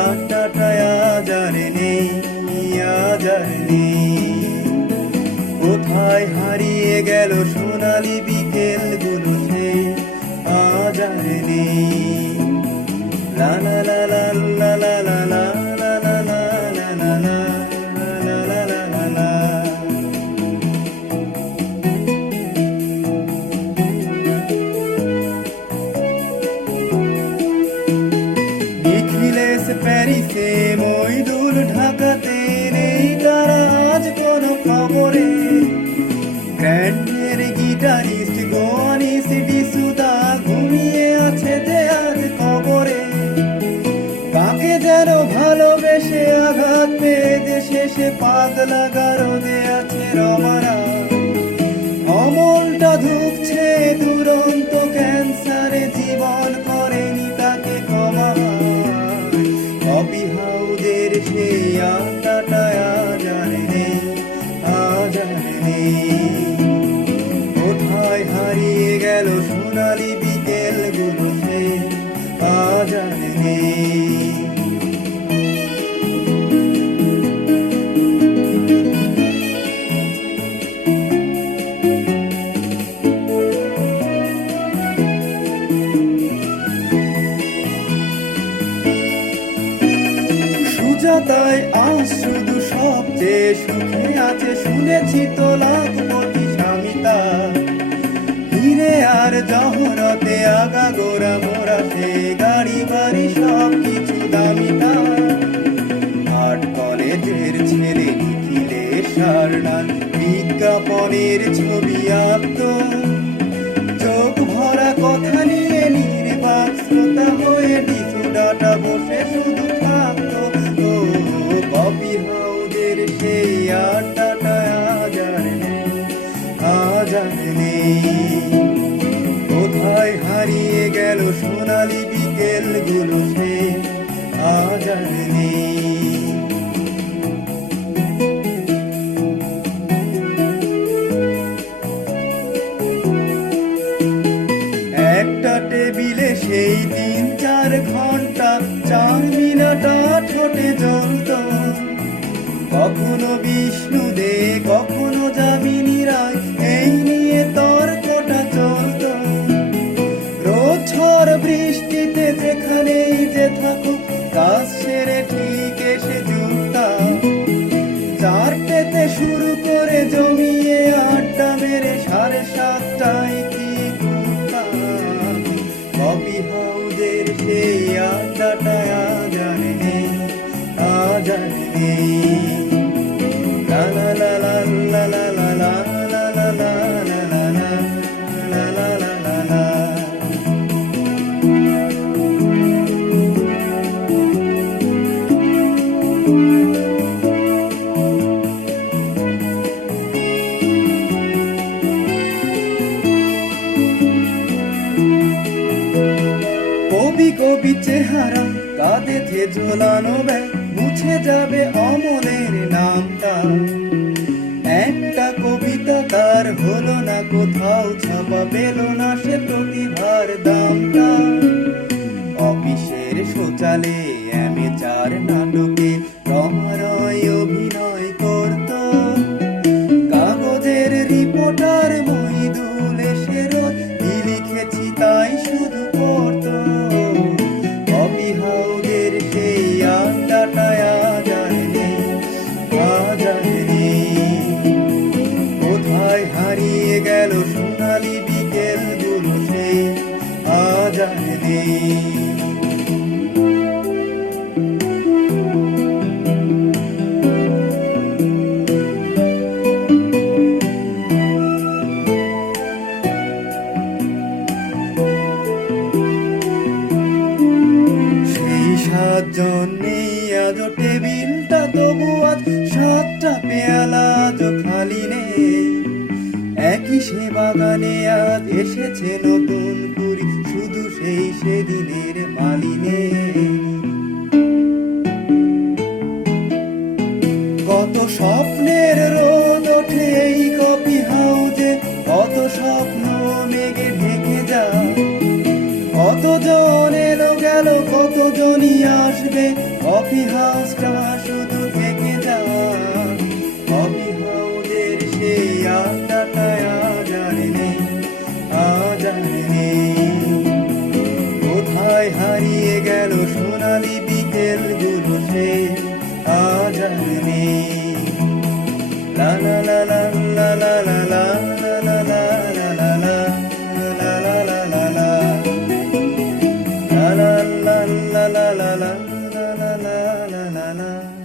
আড্ডাটায় আজ আর নেই, আজ আর নেই। কোথায় হারিয়ে গেল সোনালি বিকেলগুলো, সে আজ আর নেই। লা লা লা লা লা লা লা লা লা লা লা লা লা লা লা লা। নিখিলেশ প্যারিসে, মইদুল ঢাকাতে, নেই তারা আজ কোনো খবরে। গ্র্যান্ডের গিটারিস্ট গোয়ানিস ডিসুদা ঘুমিয়ে আছে যে আজ খবরে। কাকে যেন ভালোবেসে আঘাত পেয়ে যে শেষে পাগলা গারদে আছে রমারা। অমলটা ধুকছে দুরন্ত ক্যান্সারে, জীবন করেনি তাকে ক্ষমা। কপি হাউদের সেই আড্ডাটায় আজ আর নেই, আজ আর নেই। কোথায় হারিয়ে গেল সোনালি বিকেলগুলো, সে আজ আর নেই। সুজাতায় আজ শুধু সবচেয়ে সুখে আছে, শুনেছি তো লাখপতি স্বামী তার। হিরে আর জহরতে আগা গোড়া মোরা, সে গাড়ি বাড়ি সব কিছু দামি তার। আর্ট কলেজের ছেলে নিখিলেশ সারনাথ বিজ্ঞাপনের ছবি আঁকত। চোখ ভরা কথা নিয়ে নির্বাক শ্রোতা হয়ে ডিসুডাটা বসে শুধু থাকত। ও কপি হাউদের সেই আড্ডাটায় আজ আর নেই, আজ আর নেই। কোথায় হারিয়ে গেল সোনালি বিকেলগুলো, সে আজ আর নেই। একটা টেবিলে সেই 3-4 ঘন্টা চাউমিনাটা ঠোঁটে জ্বলত। কখনো বিষ্ণু দে, কখনো যামিনী রায়, এই নিয়ে তর্কটা চলত। রোজ ঝড় বৃষ্টিতে যেখানেই যে থাকুক, কাজ সেরে ঠিক এসে জুটতাম। 4টেতে শুরু করে জমিয়ে আড্ডা মেরে 7:30টায় ঠিক উঠতাম। কপি হাউদের সেই আড্ডাটায় আজ আর নেই, আজ আর নেই। লা লা লা লা লা লা লা লা লা লা লা লা লা লা লা লা। কবি কবি চেহারা, কাঁধেতে ঝোলানো ব্যাগ, মুছে যাবে অমলের নামটা। একটা কবিতা তার হলো না কোথাও ছাপা, পেল না সে প্রতিভার দামটা। অফিসের শৌচালে অ্যামেচার নাটকে রমারয় অভিনয় করত। কাগজের রিপোর্টার মইদুল এসে রোজ লিখেছি তাই শুধু পড়ত। কপি হাউদের সেই আড্ডাটায় আজ আর নেই, আজ আর নেই। কোথায় হারিয়ে গেল সোনালি বিকেলগুলো, সে আজ আর নেই। সাতজন নেই আজ টেবিলটা, তবু আজ 7টা পেয়ালা আজ খালি নেই। একই সে বাগানে আজ এসেছে নতুন কুড়ি, শুধু সেই সেদিনের মালিনে। কত স্বপ্নের রোদ ওঠে এই কপি হাউজে, কত স্বপ্ন মেঘে ঢেকে যায়। কতজন এলো গেল, কতজনই আসবে ভেবে কফি হাউসটা শুধু থেকে যায়। কফি হাউসের সেই আড্ডাটা আজ আর নেই, আজ আর নেই। কোথায় হারিয়ে গেল সোনালি বিকেলগুলো সে আজ আর নেই। লা লা লা লা লা লা লা লা লা লা লা লা লা লা লা লা লা লা la la la la la la la la la la la la